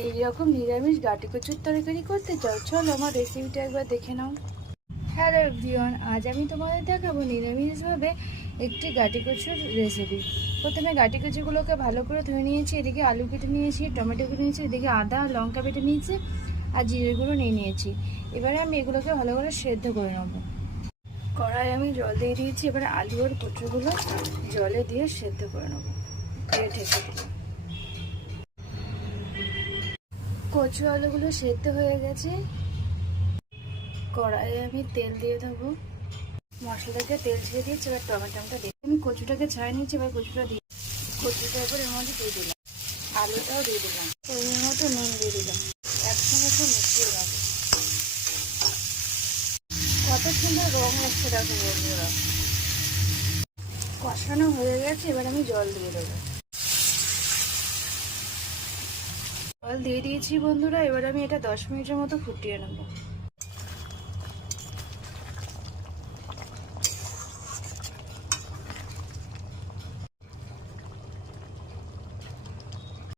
এইরকম নিরামিষ গাটি কচুর তরকারি করতে চাও? চলো আমার রেসিপিটা একবার দেখে নাও। হ্যালো এভরিওয়ান, আজ আমি তোমাদের দেখাবো নিরামিষভাবে একটি গাটি কচুর রেসিপি। প্রথমে গাটি কচুগুলোকে ভালো করে ধুয়ে নিয়েছি। এদিকে আলু কেটে নিয়েছি, টমেটো কেটে নিয়েছি, এদিকে আদা লঙ্কা বেটে নিয়েছি আর জিরেগুলো নিয়ে নিয়েছি। এবারে আমি এগুলোকে ভালো করে সেদ্ধ করে নেবো। কড়াই আমি জল দিয়ে দিয়েছি। এবারে আলু আর কচুগুলো জলে দিয়ে সেদ্ধ করে নেবো। ঢেকে দিলাম। কচু আলুগুলো সেদ্ধ হয়ে গেছে। কড়াইয়ে আমি তেল দিয়ে দেবো। মশলাটাকে তেল ছেড়ে দিয়েছি। এবার টমেটোটা দিয়ে আমি কচুটাকে ছাড়িয়ে নিয়েছি। এবার কচুটা দিয়ে কচুটা এবার এর মধ্যে দিয়ে দিলাম। আলুটাও দিয়ে দিলাম। এর মতো নুন দিয়ে দিলাম। একসঙ্গে খুব মিশিয়ে দেবো। কত সুন্দর রং হচ্ছে দেখো বন্ধুরা। কষানো হয়ে গেছে। এবার আমি জল দিয়ে দেবো। জল দিয়ে দিয়েছি বন্ধুরা। এবার আমি এটা 10 মিনিটের মতো ফুটিয়ে নেবো।